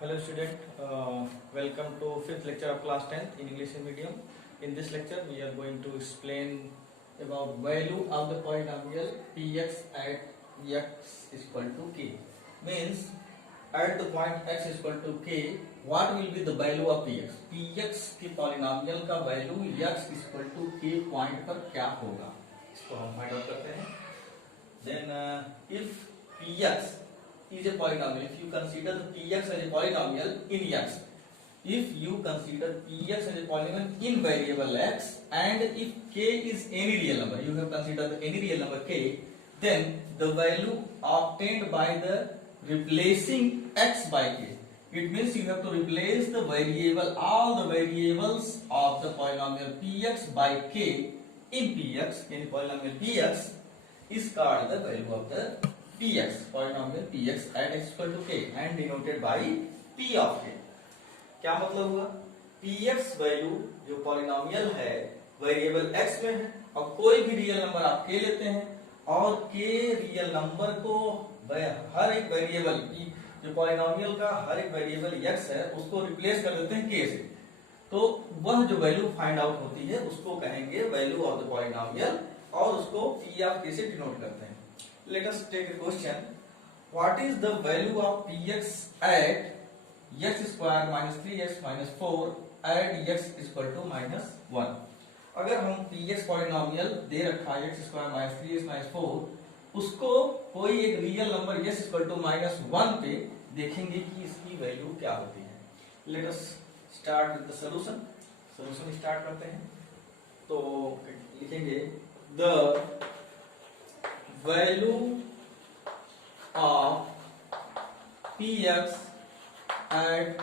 Hello student, welcome to fifth lecture of class 10th in English medium. In this lecture we are going to explain about value of the polynomial px at x is equal to k. Means at the point x is equal to k, what will be the value of px? px के polynomial का value x is equal to k point पर क्या होगा, इसको हम find out करते हैं. Then if px is a polynomial, if you consider the px as a polynomial in x, if you consider px as a polynomial in variable x, and if k is any real number, you have considered any real number k, then the value obtained by the replacing x by k, it means you have to replace the variable, all the variables of the polynomial px by k in px, in polynomial px is called the value of the px, polynomial px at x equal to k and denoted by p of k. क्या मतलब हुआ? px value जो polynomial है variable x में है और कोई भी रियल नंबर आप k लेते हैं और k रियल नंबर को हर एक वेरिएबल की जो पॉलिनोमियल का हर एक वेरिएबल x है उसको रिप्लेस कर देते हैं k से, तो वह जो वैल्यू फाइंड आउट होती है उसको कहेंगे वैल्यू ऑफ द पॉलिनोमियल और उसको p ऑफ k से डिनोट करते हैं. Let us take a question. What is the value of px at x square minus 3x minus 4 at x is equal to minus 1? अगर हम px polynomial दे रखा है x square minus 3x minus 4, उसको कोई एक real number x equal to minus 1 पे देखेंगे कि इसकी वैल्यू क्या होती है. Let us start with the solution. Solution start करते हैं. तो लिखेंगे the value of px at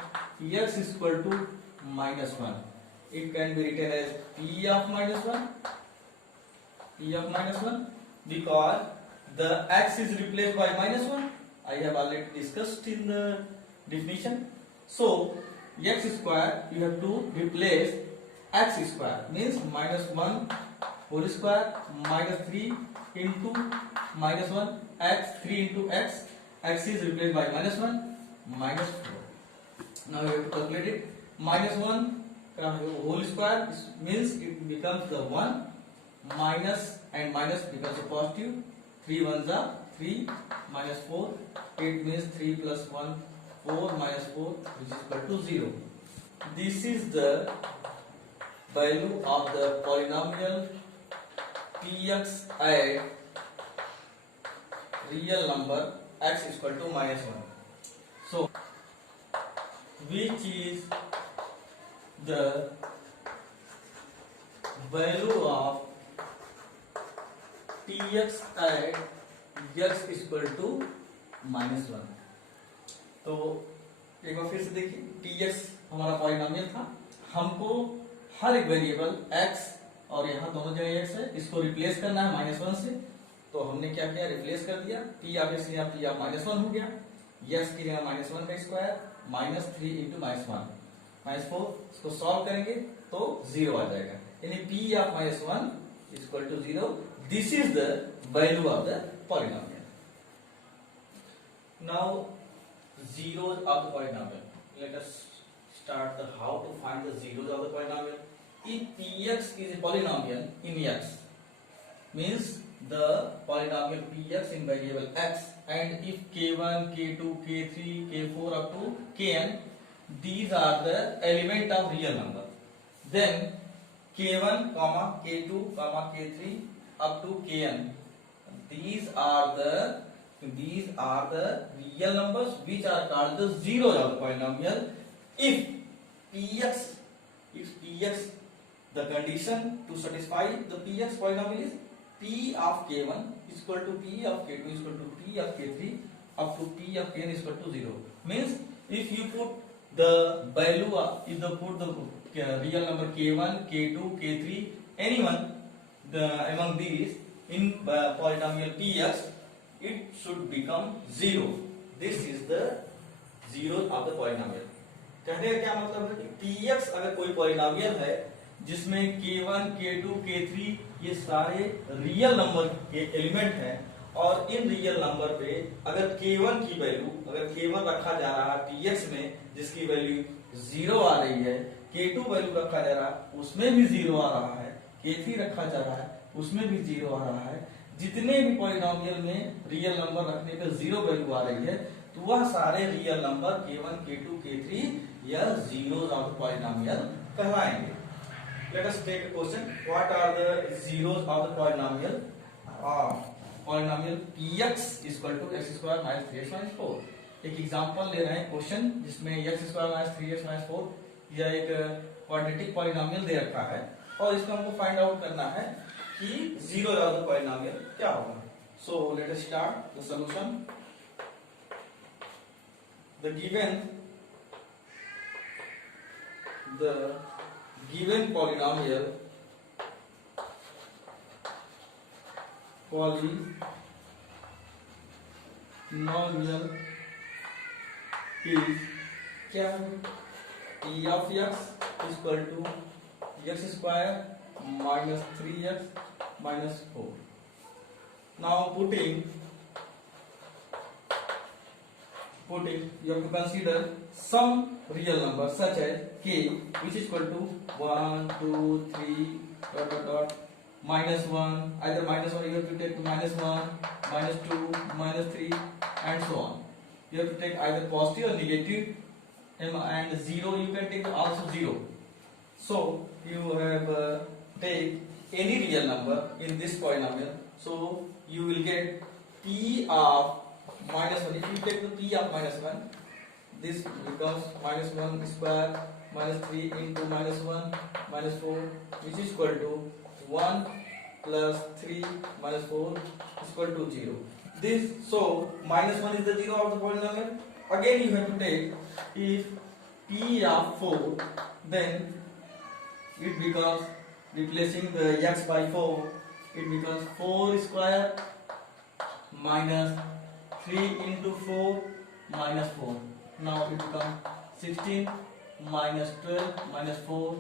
x is equal to minus 1. It can be written as p of minus 1, because the x is replaced by minus 1. I have already discussed in the definition. So x square you have to replace x square, means minus 1 whole square minus 3 into minus 1 x, 3 into x is replaced by minus 1 minus 4. Now you have to calculate it. Minus 1 whole square means it becomes the 1 minus and minus becomes a positive. 3 ones are 3 minus 4, it means 3 plus 1 4 minus 4 which is equal to 0. This is the value of the polynomial px at real number x is equal to minus 1. So which is the value of px at x is equal to minus 1. तो एक बार फिर से देखिए, px हमारा polynomial था, हमको हर एक variable x और यहाँ दोनों जगह x है, इसको रिप्लेस करना है माइनस 1 से. तो हमने क्या किया, रिप्लेस कर दिया. p ऑफ x यहाँ p ऑफ माइनस 1 हो गया, x की जगह माइनस 1 का square minus 3 into minus 1 minus 4. इसको सॉल्व करेंगे तो 0 आ जाएगा, यानी p of minus 1 is equal to 0. This is the value of the polynomial. Now zeros of the polynomial. Let us start the how to find the zeros of the polynomial. If px is a polynomial in x, means the polynomial px in variable x, and if k1, k2, k3, k4 up to kn, these are the element of real number, then k1, k2, k3 up to kn, these are the real numbers which are called the zeros of the polynomial. If px, the condition to satisfy the px polynomial is p of k1 is equal to p of k2 is equal to p of k3 up to p of kn is equal to 0. Means if you put the value of, if you put the real number k1, k2, k3, anyone among these in polynomial px, it should become 0. This is the zero of the polynomial. कहने का क्या मतलब है कि px अगर कोई polynomial है जिसमें k1, k2, k3 ये सारे रियल नंबर के एलिमेंट हैं और इन रियल नंबर पे अगर k1 की वैल्यू, अगर k1 रखा जा रहा है px में जिसकी वैल्यू 0 आ रही है, k2 वैल्यू रखा जा रहा है उसमें भी 0 आ रहा है, k3 रखा जा रहा है उसमें भी 0 आ रहा है, जितने भी पॉलिनोमियल में रियल नंबर रखने पे 0 वैल्यू आ रही है तो वह सारे real number k1, k2, k3 या zeros of the polynomial कहलाएंगे. Let us take a question. What are the zeros of the polynomial? Polynomial px is equal to x square minus 3x minus 4. एक example ले रहे हैं question जिसमें x square minus 3x minus 4 यह एक quadratic polynomial दे रखा है और इसको हमको फाइंड आउट करना है कि जीरो ऑफ द पॉलिनोमियल क्या होगा. So let us start the solution. The given polynomial is क्या है? p of x is equal to x square minus 3x minus 4. Now putting you have to consider some real number such as k which is equal to 1 2 3 dot dot dot minus 1, either minus 1 you have to take minus 1 minus 2 minus 3 and so on. You have to take either positive or negative, and 0 you can take also 0. So you have take any real number in this polynomial, so you will get p of minus 1. If you take the p of minus 1, this becomes minus 1 square minus 3 into minus 1 minus 4 which is equal to 1 plus 3 minus 4 is equal to 0. This, so minus 1 is the 0 of the polynomial. Again you have to take, if p of 4, then it becomes, replacing the x by 4, it becomes 4 square minus 3 into 4 minus 4. Now it becomes 16 minus 12 minus 4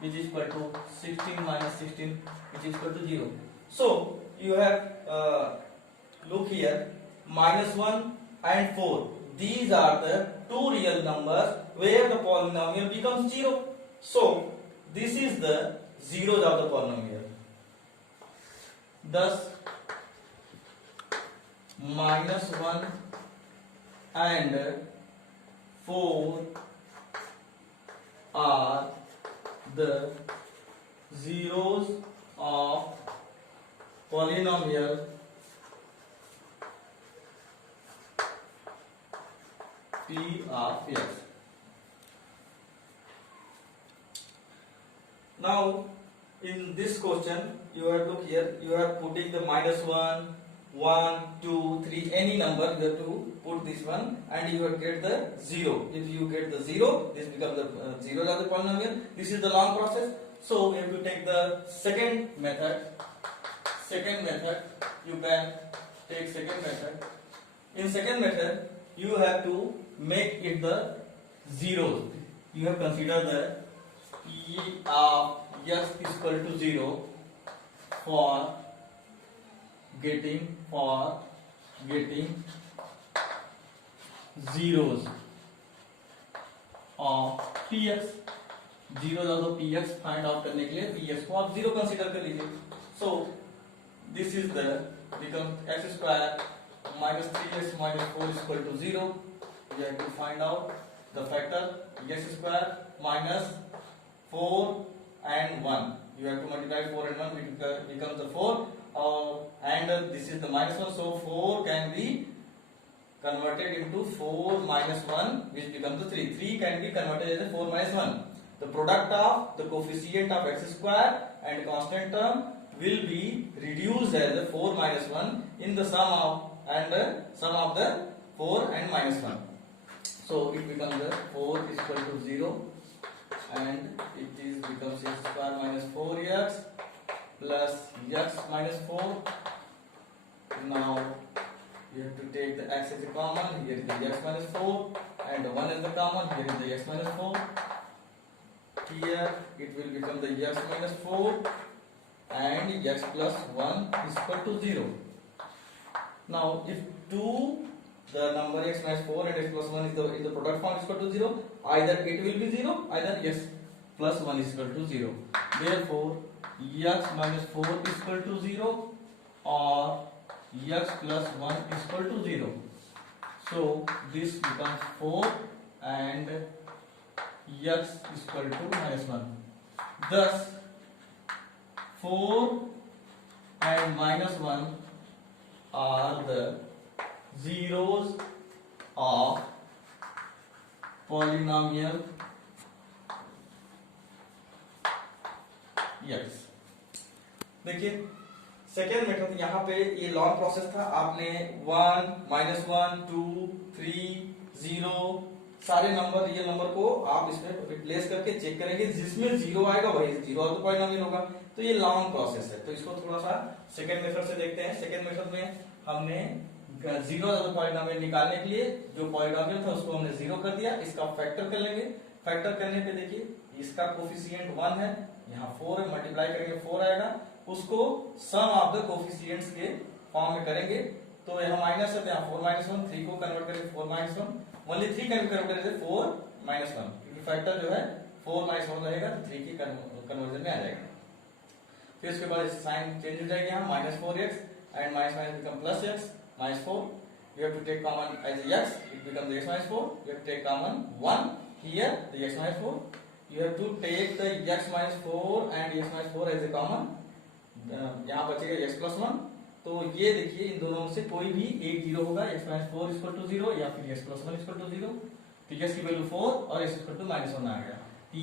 which is equal to 16 minus 16 which is equal to 0. So you have look here, minus 1 and 4. These are the two real numbers where the polynomial becomes 0. So this is the zeros of the polynomial. Thus minus 1 and 4 are the zeros of polynomial p of x. Now in this question you have look here, you are putting the minus 1 1 2 3 any number, you have to put this one and you will get the 0. If you get the 0, this becomes the 0 of the polynomial. This is the long process, so we have to take the second method. You can take second method. In second method you have to make it the zeros. You have considered the p of x is equal to 0 for getting zeros of px. zeros of the px find out करने के लिए px को आप 0 consider कर लीजिए. So this is the become x square minus 3x minus 4 is equal to 0. We have to find out the factor x square minus 4 and 1. You have to multiply 4 and 1, it becomes the 4. And this is the minus 1, so 4 can be converted into 4 minus 1 which becomes the 3. 3 can be converted as a 4 minus 1. The product of the coefficient of x square and constant term will be reduced as a 4 minus 1 in the sum of the 4 and minus 1. So it becomes the 4 is equal to 0 and it is becomes x square minus 4x plus x minus 4. Now you have to take the x as a common, here is the x minus 4 and 1 is the common, here is the x minus 4. Here it will become the x minus 4 and x plus 1 is equal to 0. Now if the number x minus 4 and x plus 1 is in the product form is equal to 0, either it will be 0, either x plus 1 is equal to 0. Therefore x minus 4 is equal to 0 or x plus 1 is equal to 0. So this becomes 4 and x is equal to minus 1. Thus 4 and minus 1 are the zeros of polynomial x. देखिए second method, यहाँ पे ये long process था, आपने 1 -1 2 3 0 सारे number real number को आप इसमें रिप्लेस करके चेक करेंगे, जिसमें जीरो आएगा वही जीरो ऑफ द पॉलिनोमियल होगा। तो ये लॉन्ग प्रोसेस है, तो इसको थोड़ा सा सेकेंड मेथड से देखते हैं। सेकेंड मेथड में हमने जीरो ऑफ द पॉलिनोमियल निकालने के लिए जो पॉलिनोमियल था उसको हमने जीरो कर दिया, इसका फैक्टर कर लेंगे। फैक्टर करने पे देखिए इसका कोफिशिएंट 1 है, यहाँ 4 है, मल्टीप्लाई करेंगे 4 आएगा, उसको सम ऑफ द कोफिशिएंट्स के फॉर्म में करेंगे। तो यहाँ माइनस है तो यहाँ 4 - 1, 3 को कन्वर्ट करेंगे 4 - 1, ओनली 3 कन्वर्ट करेंगे 4 - 1, क्योंकि फैक्टर जो है 4 - 1 रहेगा तो 3 की कन्वर्जन में आ जाएगा। फिर उसके बाद साइन चेंज हो जाएगा, यहाँ -4x and minus become +x -4, you have to take common as x, it becomes x - 4, you have to take common 1 here, the x - 4, you have to take the x - 4 and x - 4 as a common, यहाँ बचेगा x + 1। तो ये देखिए इन दोनों में से कोई भी एक जीरो होगा, x - 4 = 0 या फिर x + 1 = 0, तो x की वैल्यू 4 और x = -1 आ गया।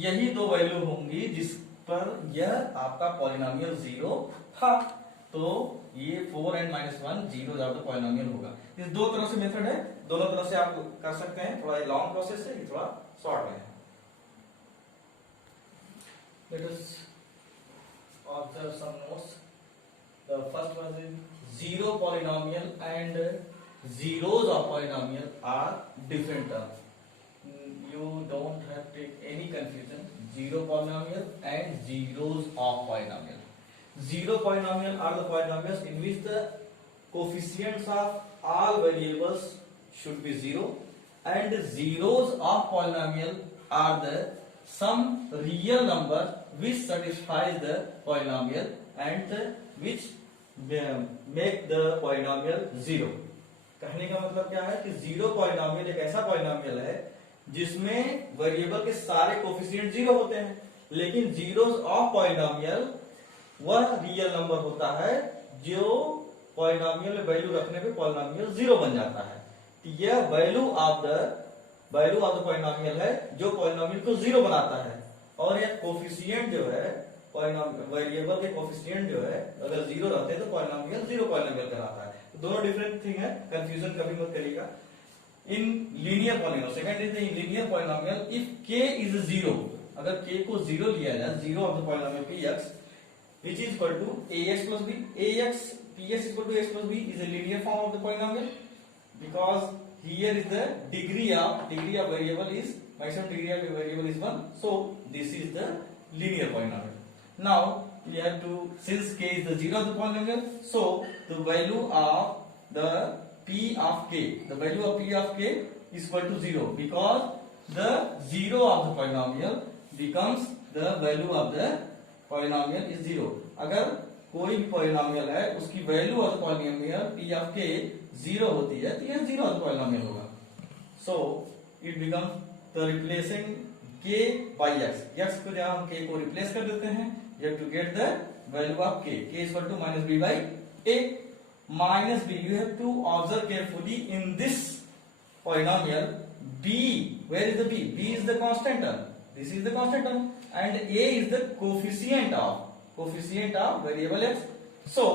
यही दो वैल्यू होंगी जिस पर यह आपका पॉलिनोमियल 0 था। तो ये 4 and -1 zero of the polynomial होगा। इस दो तरह से मेथड है, दोनों तरह से आप कर सकते हैं। थोड़ा लॉन्ग प्रोसेस है, ये थोड़ा शॉर्ट में है। Let us observe some notes. The first one is zero polynomial and zeros of polynomial are different terms. You don't have to take any confusion. Zero polynomial and zeros of polynomial. Zero polynomial are the polynomials in which the coefficients of all variables should be zero, and zeros of polynomial are the some real number which satisfies the polynomial and which make the polynomial zero. कहने का मतलब क्या है कि zero polynomial एक ऐसा polynomial है जिसमें वेरिएबल के सारे कोफिशिएंट जीरो होते हैं, लेकिन जीरोस ऑफ पॉलिनोमियल वह रियल नंबर होता है जो पॉलिनोमियल में वैल्यू रखने पे पॉलिनोमियल जीरो बन जाता है। तो यह वैल्यू ऑफ द पॉलिनोमियल है जो पॉलिनोमियल को जीरो बनाता है, और यह कोफिशिएंट जो है वेरिएबल के कोफिशिएंट जो है अगर जीरो रहते हैं तो पॉलिनोमियल जीरो पॉलिनोमियल कहलाता है। तो दोनों डिफरेंट थिंग है, कंफ्यूजन कभी मत करिएगा। In linear polynomial, second is in linear polynomial if k is zero, अगर k को जीरो लिया जाए, zero of the polynomial px which is equal to ax plus b, ax px is equal to x plus b is a linear form of the polynomial because here is the degree of variable is maximum degree of variable is 1, so this is the linear polynomial. Now we have to, since k is the zero of the polynomial, so the value of the p of k is equal to 0 because the zero of the polynomial becomes the value of the polynomial is zero. अगर कोई भी polynomial है उसकी value of polynomial p of k zero होती है तो यह zero of polynomial होगा। So it become the replacing k by x, x को जब हम k को रिप्लेस कर देते हैं, you have to get the value of k, k is equal to -b by a। -b, you have to observe carefully in this polynomial b, where is the b? b is the constant term, this is the constant term, and a is the coefficient of variable x. So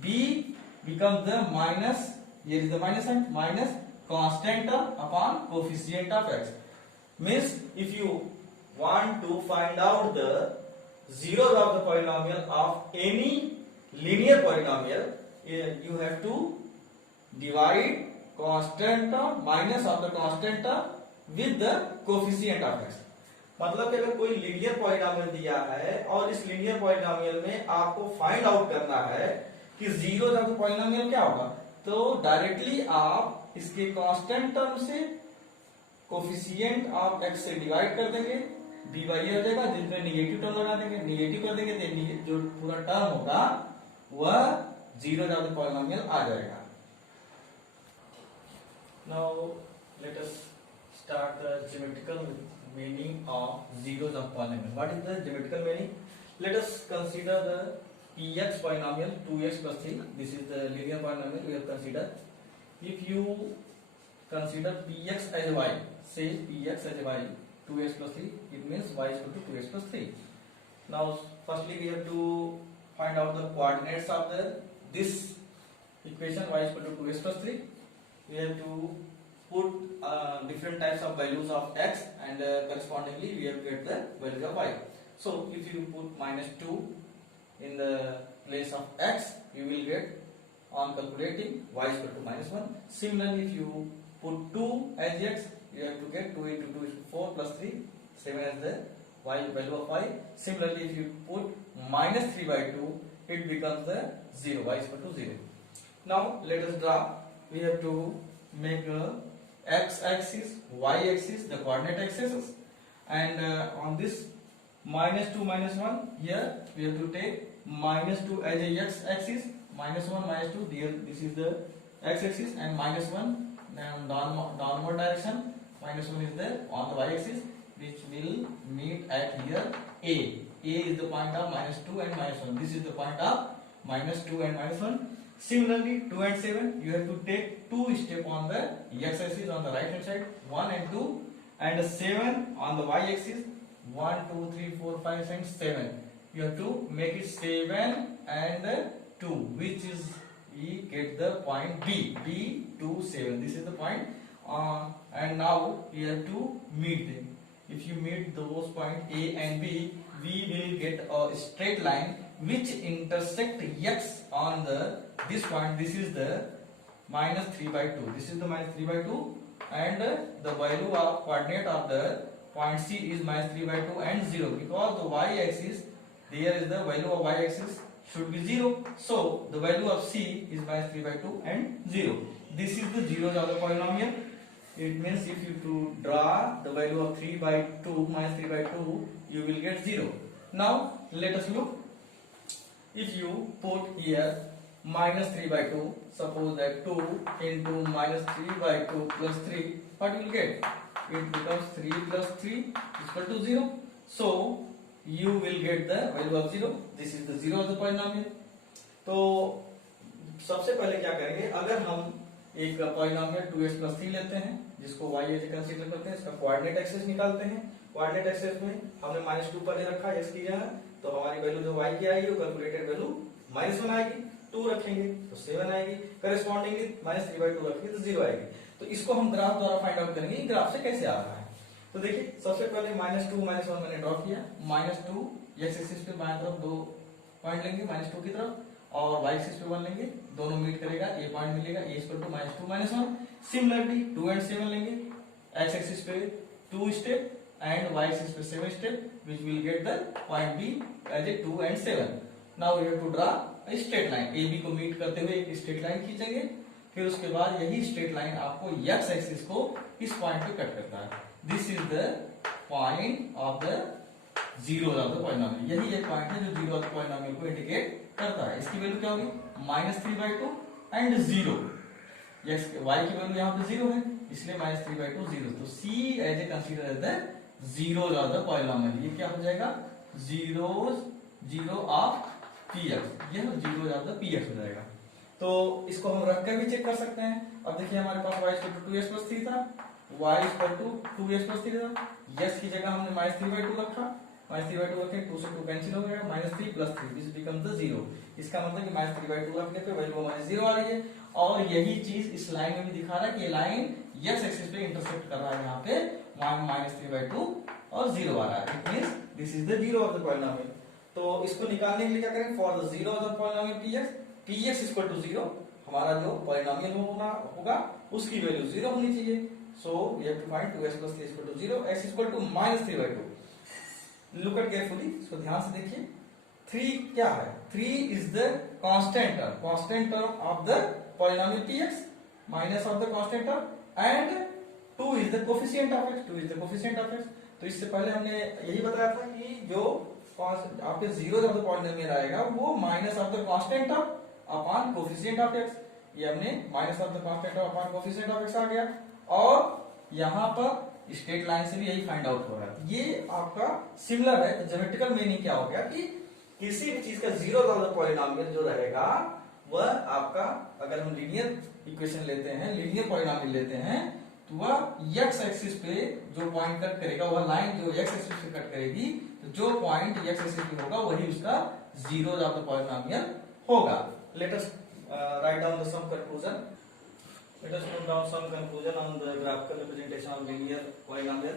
b becomes the minus, here is the minus sign, minus constant term upon coefficient of x. Means if you want to find out the zeros of the polynomial of any linear polynomial, you have to divide constant term minus of the constant term with the coefficient of x. मतलब कि अगर कोई linear polynomial दिया है और इस linear polynomial में आपको फाइंड आउट करना है कि जीरो ऑफ द पॉलिनोमियल क्या होगा, तो डायरेक्टली आप इसके कांस्टेंट टर्म से कोफिशिएंट ऑफ x से डिवाइड कर देंगे, dy हो जाएगा, जिसमें निगेटिव टर्म लगा देंगे, निगेटिव कर देंगे तो जो पूरा टर्म होगा वह जीरो ऑफ द पॉलिनोमियल आ जाएगा. Now let us start the geometrical meaning of zeros of polynomial. What is the geometrical meaning? Let us consider the px polynomial 2x plus 3. This is the linear polynomial we have considered. If you consider px as y, say px as y 2x plus 3, it means y is equal to 2x plus 3. Now firstly we have to find out the coordinates of this equation y is equal to 2x plus 3. We have to put different types of values of x, and correspondingly we have to get the value of y. So if you put minus 2 in the place of x, you will get, on calculating, y is equal to minus 1. Similarly, if you put 2 as x, you have to get 2 into 2 is 4 plus 3, 7 as the y value of y. Similarly, if you put minus 3 by 2, it becomes the 0, y is equal to 0. Now let us draw. We have to make a x-axis, y-axis, the coordinate axis, and on this minus 2 minus 1, here we have to take minus 2 as a x-axis, minus 1 minus 2, here this is the x-axis, and minus 1 downward direction, minus 1 is there on the y-axis, which will meet at here A. A is the point of minus 2 and minus 1. This is the point of minus 2 and minus 1. Similarly, 2 and 7, you have to take 2 steps on the x-axis on the right hand side, 1 and 2, and 7 on the y-axis, 1, 2, 3, 4, 5, and 7. You have to make it 7 and 2, which is, we get the point B, B 2, 7. This is the point, and now we have to meet them. If you meet those points A and B, we will get a straight line which intersect x on this point. This is the minus 3 by 2. This is the minus 3 by 2, and the value of coordinate of the point C is minus 3 by 2 and 0, because the y-axis, there is the value of y-axis should be 0. So the value of C is minus 3 by 2 and 0. This is the zeros of the polynomial. It means if you to draw the value of 3 by 2 minus 3 by 2, you will get 0. Now let us look. If you put here minus 3 by 2, suppose that 2 into minus 3 by 2 plus 3, what you will get? It becomes 3 plus 3 is equal to 0. So you will get the value of 0. This is the 0 of the polynomial. तो सबसे पहले क्या करेंगे, अगर हम एक polynomial 2x plus 3 लेते हैं, जिसको y एज कंसीडर करते हैं, इसका कोऑर्डिनेट एक्सिस निकालते हैं. कोऑर्डिनेट एक्सिस में हमने माइनस 2 पर ले रखा है x की जगह, तो हमारी वैल्यू जो y की आएगी वो कैलकुलेटेड वैल्यू माइनस 1 आएगी. 2 रखेंगे तो 7 आएगी, करेस्पॉन्डिंगली माइनस 3 by 2 रखेंगे तो 0 आएगी. तो इसको हम ग्राफ द्वारा फाइंड आउट करेंगे ग्राफ से कैसे आ रहा है. तो देखिए सबसे पहले माइनस 2 माइनस 1 मैंने ड्रॉ किया. माइनस 2 एक्स एक्सिस पे बाएं तरफ 2 पॉइंट लेंगे माइनस 2 की तरफ, और y एक्सिस पे 1 लेंगे, दोनों मीट करेगा, a पॉइंट मिलेगा, a equal to minus 2 minus 1. Similarly 2 and 7 लेंगे, x एक्सिस पे 2 स्टेप and y axis पे 7 step, which will get the point B as a 2 and 7. Now we have to draw a straight line. AB को meet करते हुए एक straight line खींचेंगे, फिर उसके बाद यही स्ट्रेट लाइन आपको x एक्सिस को इस पॉइंट पे कट करता है. This is the point of the zero of the polynomial. यही एक पॉइंट है जो जीरो ऑफ द पॉलिनोमियल को इंडिकेट करता है. इसकी वैल्यू क्या होगी? Minus 3 by 2 and 0. y की वैल्यू यहाँ पे 0 है, इसलिए माइनस 3 by 2 0. तो C as A consider as the zeros of the polynomial. ये क्या हो जाएगा? Zero of px. ये जीरो ऑफ द px हो जाएगा. तो इसको हम रख कर भी चेक कर सकते हैं. अब देखिए हमारे पास y equal to 2x plus 3 था, y equal to 2x plus 3 था. x की जगह हमने माइनस 3 by 2 रखा, माइनस 3 by 2 रखे, 2 से 2 कैंसिल हो गया, minus 3 plus 3, this becomes the 0. इसका मतलब कि माइनस 3 by 2 रखने पे वैल्यू हमारी 0 आ रही है. और यही चीज इस लाइन में भी दिखा रहा है कि ये लाइन x एक्सिस पे इंटरसेक्ट कर रहा है. यहाँ पे माइनस 3 by 2 और 0 आ रहा है. It means this is the zero of the polynomial. तो इसको निकालने के लिए क्या करें? For the zero of the polynomial px equal to 0, हमारा जो पॉलिनोमियल होगा उसकी वैल्यू 0 होनी चाहिए. So we have to find 2x plus 3 equal to 0, x equal to minus 3 by 2. Look at carefully, इसको ध्यान से देखिए. 3 क्या है? 3 is the constant term of the polynomial px minus of the constant term and 2 is the coefficient of x, 2 is the coefficient of x. तो इससे पहले हमने यही बताया था कि जो आपके जीरो ऑफ द पॉलिनोमियल आएगा वो minus of the constant term upon coefficient of x. ये हमने minus of the constant term upon coefficient of x आ गया. और यहाँ पर स्ट्रेट लाइन से भी यही फाइंड आउट हो रहा है. ये आपका सिमिलर है. तो ज्योमेट्रिकल मीनिंग क्या हो गया कि किसी भी चीज का जीरो ऑफ द पॉलिनोमियल जो रहेगा वह आपका, अगर हम लीनियर इक्वेशन लेते हैं, लीनियर पॉलिनोमियल लेते हैं, तो वह x एक्सिस पे जो पॉइंट कट करेगा, वह लाइन जो x एक्सिस पे कट करेगी, तो जो पॉइंट x एक्सिस पे होगा वही उसका जीरो ऑफ द पॉलिनोमियल होगा. Let us write down the some conclusion. Let us note down some conclusion on the graphical representation of linear polynomial.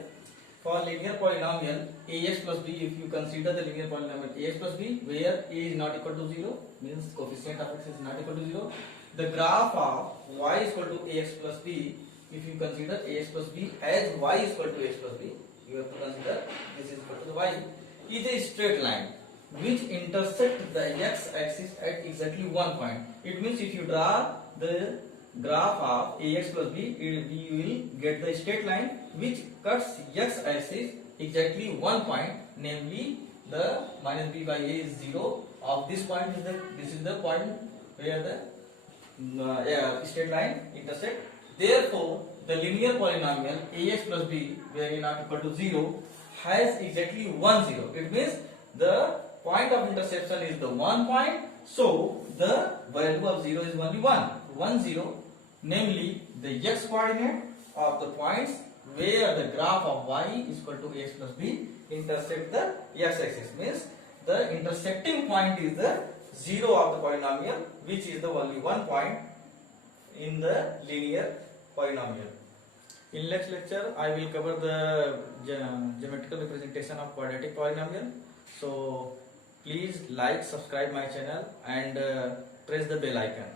For linear polynomial ax plus b, if you consider the linear polynomial ax plus b where a is not equal to 0, means coefficient of x is not equal to 0, the graph of y is equal to ax plus b, if you consider ax plus b as y is equal to x plus b, you have to consider this is equal to the y, is a straight line which intersect the x axis at exactly one point. It means if you draw the graph of ax plus b, you will get the straight line which cuts x axis exactly one point, namely the minus b by a is 0. Of this point is this is the point where the straight line intersect. Therefore, the linear polynomial ax plus b where a not equal to 0 has exactly 1 0. It means the point of intersection is the one point, so the value of 0 is only 1 0, namely the x coordinate of the points where the graph of y is equal to ax plus b intersect the x axis, means the intersecting point is the 0 of the polynomial, which is the only one point in the linear polynomial. In next lecture I will cover the geometrical representation of quadratic polynomial. So please like, subscribe my channel and press the bell icon.